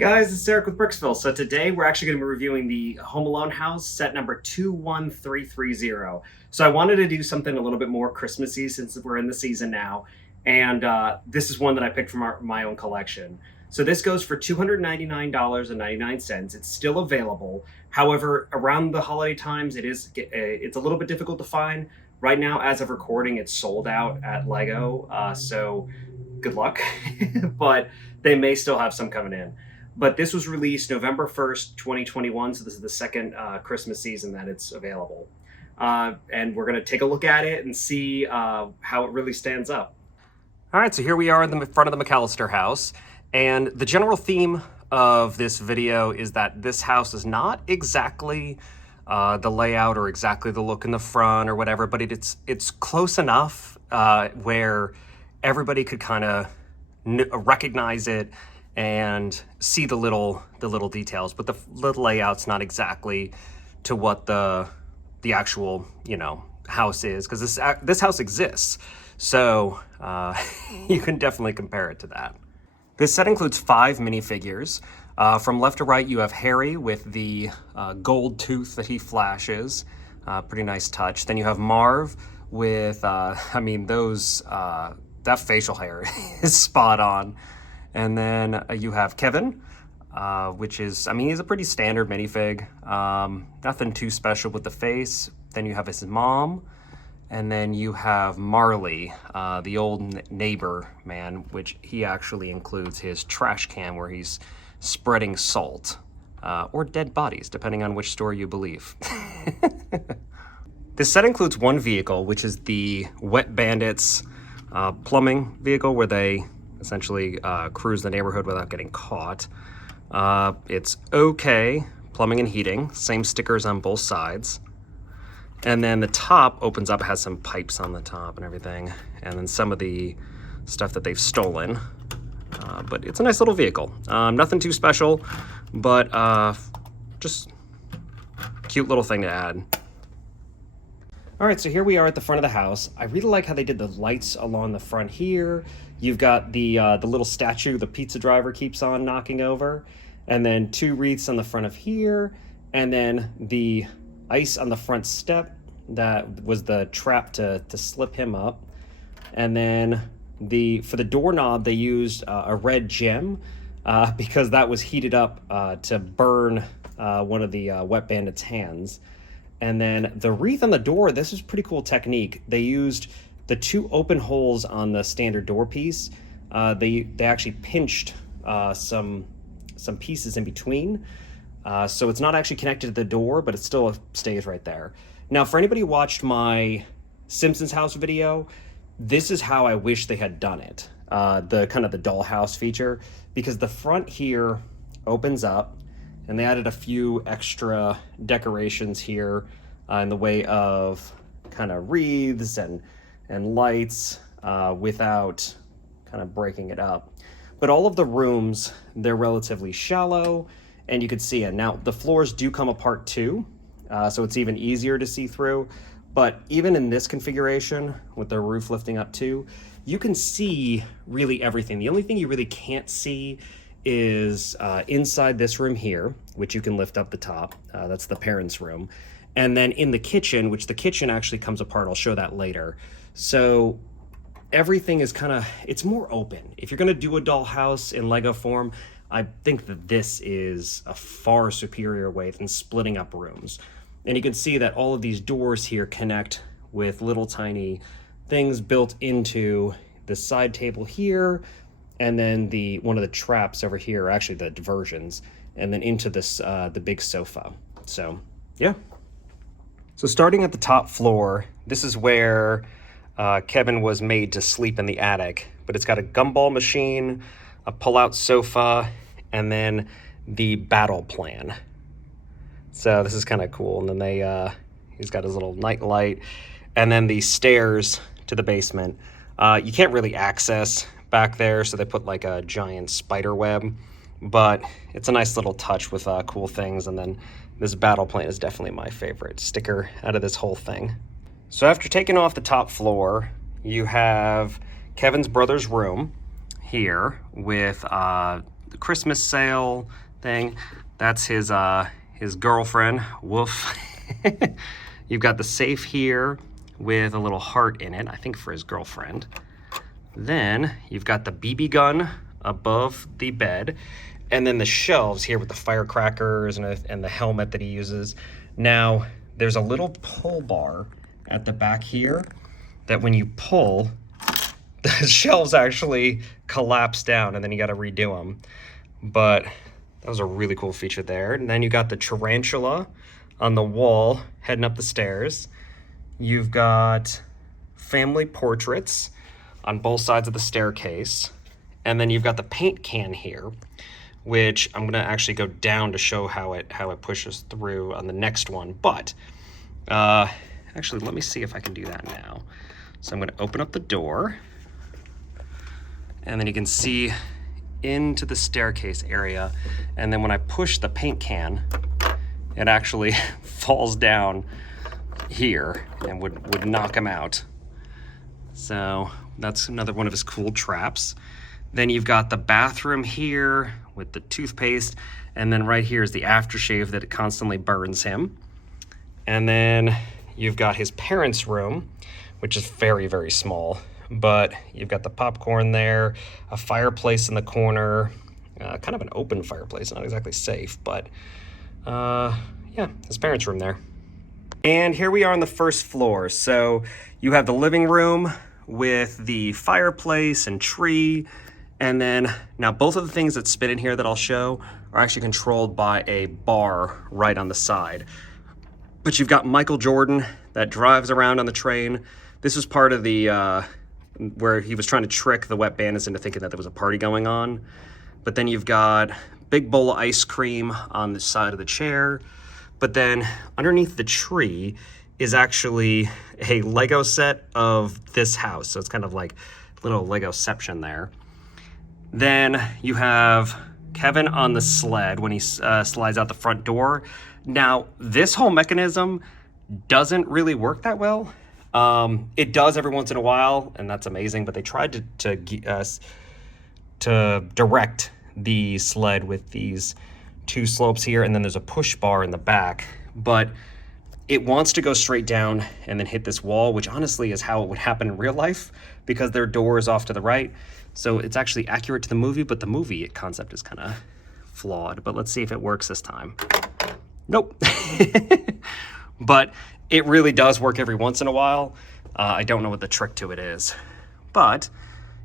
Guys, it's Eric with Bricksville. So today we're actually going to be reviewing the Home Alone house, set number 21330. So I wanted to do something a little bit more Christmassy since we're in the season now. And this is one that I picked from my own collection. So this goes for $299.99. It's still available. However, around the holiday times, it's a little bit difficult to find. Right now, as of recording, it's sold out at Lego. So good luck. But they may still have some coming in. But this was released November 1st, 2021, so this is the second Christmas season that it's available. And we're going to take a look at it and see how it really stands up. All right, so here we are in the front of the Mccalister house. And the general theme of this video is that this house is not exactly the layout or exactly the look in the front or whatever, but it's close enough where everybody could kind of recognize it and see the little details, but the layout's not exactly to what the actual house is, because this house exists, so you can definitely compare it to that. This set includes 5 minifigures. From left to right, you have Harry with the gold tooth that he flashes. Pretty nice touch. Then you have Marv with, that facial hair is spot on. And then you have Kevin, which is, he's a pretty standard minifig. Nothing too special with the face. Then you have his mom. And then you have Marley, the old neighbor man, which he actually includes his trash can where he's spreading salt, or dead bodies, depending on which story you believe. This set includes one vehicle, which is the Wet Bandits plumbing vehicle, where they essentially cruise the neighborhood without getting caught. It's okay, plumbing and heating, same stickers on both sides. And then the top opens up, it has some pipes on the top and everything, and then some of the stuff that they've stolen. But it's a nice little vehicle. Nothing too special, but just cute little thing to add. All right, so here we are at the front of the house. I really like how they did the lights along the front here. You've got the little statue the pizza driver keeps on knocking over, and then 2 wreaths on the front of here, and then the ice on the front step that was the trap to slip him up. And then for the doorknob, they used a red gem because that was heated up to burn one of the Wet Bandits' hands. And then the wreath on the door, this is pretty cool technique. They used the 2 open holes on the standard door piece. They actually pinched some pieces in between. So it's not actually connected to the door, but it still stays right there. Now, for anybody who watched my Simpsons house video, this is how I wish they had done it. The kind of the dollhouse feature, because the front here opens up, and they added a few extra decorations here in the way of kind of wreaths and lights without kind of breaking it up. But all of the rooms, they're relatively shallow, and you can see it. Now, the floors do come apart too, so it's even easier to see through. But even in this configuration, with the roof lifting up too, you can see really everything. The only thing you really can't see is inside this room here, which you can lift up the top. That's the parents' room. And then in the kitchen, which the kitchen actually comes apart. I'll show that later. So everything is it's more open. If you're gonna do a dollhouse in Lego form, I think that this is a far superior way than splitting up rooms. And you can see that all of these doors here connect with little tiny things built into the side table here, and then one of the traps over here, or actually the diversions, and then into this the big sofa. So yeah. So starting at the top floor, this is where Kevin was made to sleep in the attic, but it's got a gumball machine, a pull-out sofa, and then the battle plan. So this is kind of cool. And then he's got his little night light, and then the stairs to the basement. You can't really access back there, so they put like a giant spider web, but it's a nice little touch with cool things. And then this battle plan is definitely my favorite sticker out of this whole thing. So after taking off the top floor, you have Kevin's brother's room here with the Christmas sale thing. That's his girlfriend, Woof. You've got the safe here with a little heart in it, I think for his girlfriend. Then you've got the BB gun above the bed, and then the shelves here with the firecrackers and the helmet that he uses. Now, there's a little pull bar at the back here that when you pull, the shelves actually collapse down, and then you got to redo them. But that was a really cool feature there. And then you got the tarantula on the wall heading up the stairs. You've got family portraits on both sides of the staircase. And then you've got the paint can here, which I'm gonna actually go down to show how it pushes through on the next one. But actually, let me see if I can do that now. So I'm gonna open up the door, and then you can see into the staircase area. And then when I push the paint can, it actually falls down here and would knock him out. So that's another one of his cool traps. Then you've got the bathroom here with the toothpaste, and then right here is the aftershave that constantly burns him. And then you've got his parents' room, which is very, very small, but you've got the popcorn there, a fireplace in the corner, kind of an open fireplace, not exactly safe, but yeah, his parents' room there. And here we are on the first floor. So you have the living room with the fireplace and tree. And then now both of the things that spin in here that I'll show are actually controlled by a bar right on the side. But you've got Michael Jordan that drives around on the train. This was part of the, where he was trying to trick the Wet Bandits into thinking that there was a party going on. But then you've got big bowl of ice cream on the side of the chair. But then underneath the tree is actually a Lego set of this house. So it's kind of like a little Legoception there. Then you have Kevin on the sled when he slides out the front door. Now, this whole mechanism doesn't really work that well. It does every once in a while, and that's amazing, but they tried to direct the sled with these two slopes here, and then there's a push bar in the back, but it wants to go straight down and then hit this wall, which honestly is how it would happen in real life because their door is off to the right. So it's actually accurate to the movie, but the movie concept is kind of flawed. But let's see if it works this time. Nope. But it really does work every once in a while. I don't know what the trick to it is. But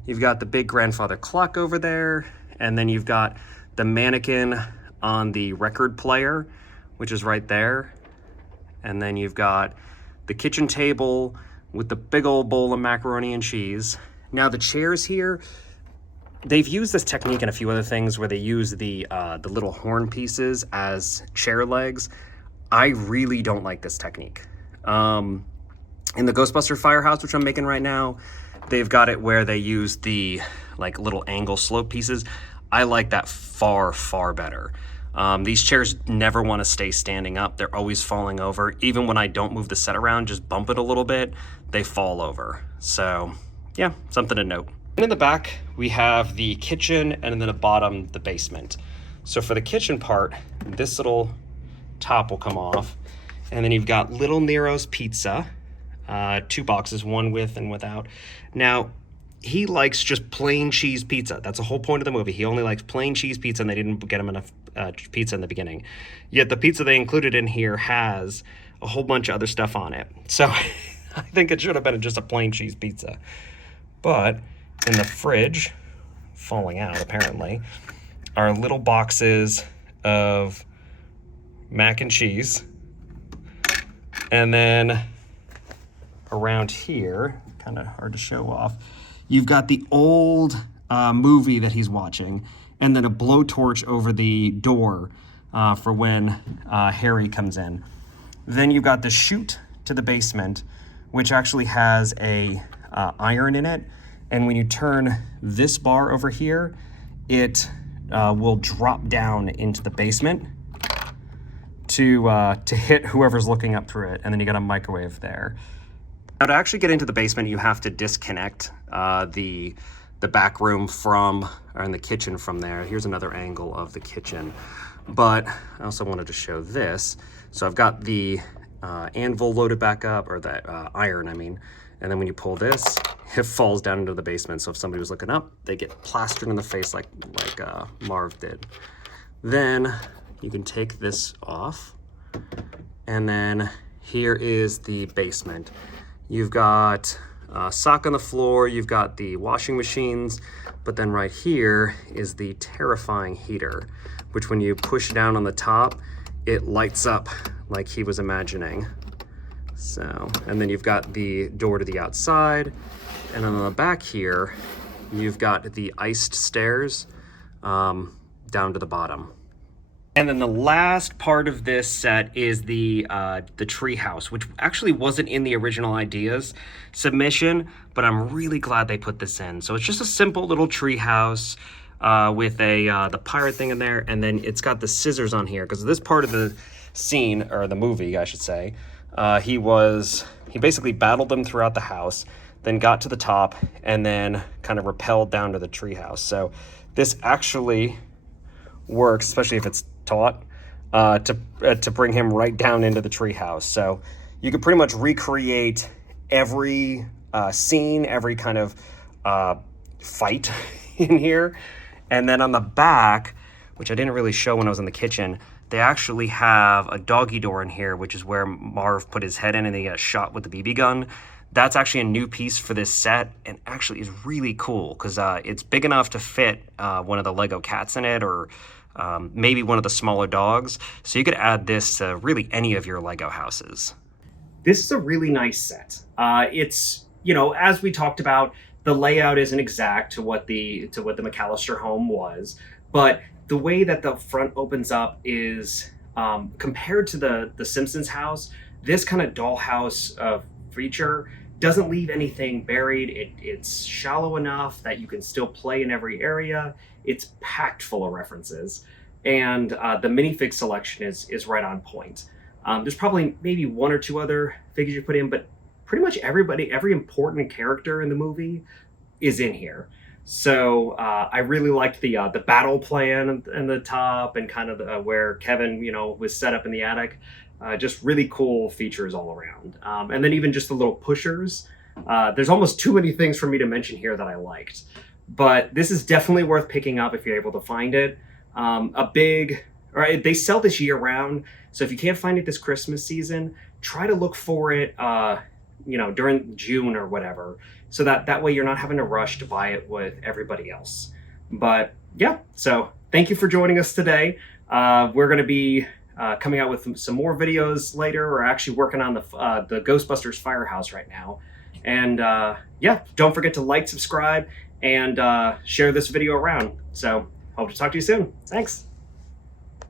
you've got the big grandfather clock over there, and then you've got the mannequin on the record player, which is right there. And then you've got the kitchen table with the big old bowl of macaroni and cheese. Now the chairs here, they've used this technique in a few other things where they use the little horn pieces as chair legs. I really don't like this technique. In the Ghostbuster Firehouse, which I'm making right now, they've got it where they use the like little angle slope pieces. I like that far, far better. These chairs never want to stay standing up. They're always falling over. Even when I don't move the set around, just bump it a little bit, they fall over. So yeah, something to note. And in the back, we have the kitchen, and then at the bottom, the basement. So for the kitchen part, this little top will come off, and then you've got Little Nero's Pizza, 2 boxes, one with and without. Now, he likes just plain cheese pizza. That's the whole point of the movie. He only likes plain cheese pizza, and they didn't get him enough pizza in the beginning. Yet the pizza they included in here has a whole bunch of other stuff on it. So I think it should have been just a plain cheese pizza. But in the fridge, falling out apparently, are little boxes of mac and cheese. And then around here, kind of hard to show off, you've got the old movie that he's watching, and then a blowtorch over the door for when Harry comes in. Then you've got the chute to the basement, which actually has a iron in it. And when you turn this bar over here, it will drop down into the basement to hit whoever's looking up through it. And then you got a microwave there. Now to actually get into the basement, you have to disconnect the the back room from, or in the kitchen from there. Here's another angle of the kitchen. But I also wanted to show this. So I've got the anvil loaded back up, or that iron, I mean. And then when you pull this, it falls down into the basement. So if somebody was looking up, they get plastered in the face like Marv did. Then you can take this off. And then here is the basement. You've got a sock on the floor, you've got the washing machines, but then right here is the terrifying heater, which when you push down on the top, it lights up like he was imagining. So, and then you've got the door to the outside, and then on the back here, you've got the iced stairs down to the bottom. And then the last part of this set is the tree house, which actually wasn't in the original ideas submission, but I'm really glad they put this in. So it's just a simple little tree house with the pirate thing in there, and then it's got the scissors on here, because this part of the scene, or the movie, I should say, he basically battled them throughout the house, then got to the top, and then kind of rappelled down to the tree house. So this actually works, especially if it's taut, to bring him right down into the treehouse. So you could pretty much recreate every scene, every kind of fight in here. And then on the back, which I didn't really show when I was in the kitchen, they actually have a doggy door in here, which is where Marv put his head in and they get shot with the BB gun. That's actually a new piece for this set, and actually is really cool because it's big enough to fit one of the Lego cats in it, or maybe one of the smaller dogs. So you could add this to really any of your Lego houses. This is a really nice set. It's, you know, as we talked about, the layout isn't exact to what the Mccalister home was, but the way that the front opens up is, compared to the Simpsons house, this kind of dollhouse feature doesn't leave anything buried. It's shallow enough that you can still play in every area. It's packed full of references, and the minifig selection is right on point. There's probably maybe one or two other figures you put in, but pretty much every important character in the movie is in here. So I really liked the battle plan in the top, and kind of where Kevin, you know, was set up in the attic. Just really cool features all around. And then even just the little pushers. There's almost too many things for me to mention here that I liked. But this is definitely worth picking up if you're able to find it. They sell this year round. So if you can't find it this Christmas season, try to look for it, you know, during June or whatever. So that way you're not having to rush to buy it with everybody else. But yeah, so thank you for joining us today. We're going to be coming out with some more videos later. We're actually working on the Ghostbusters Firehouse right now. And yeah, don't forget to like, subscribe, and share this video around. So hope to talk to you soon. Thanks.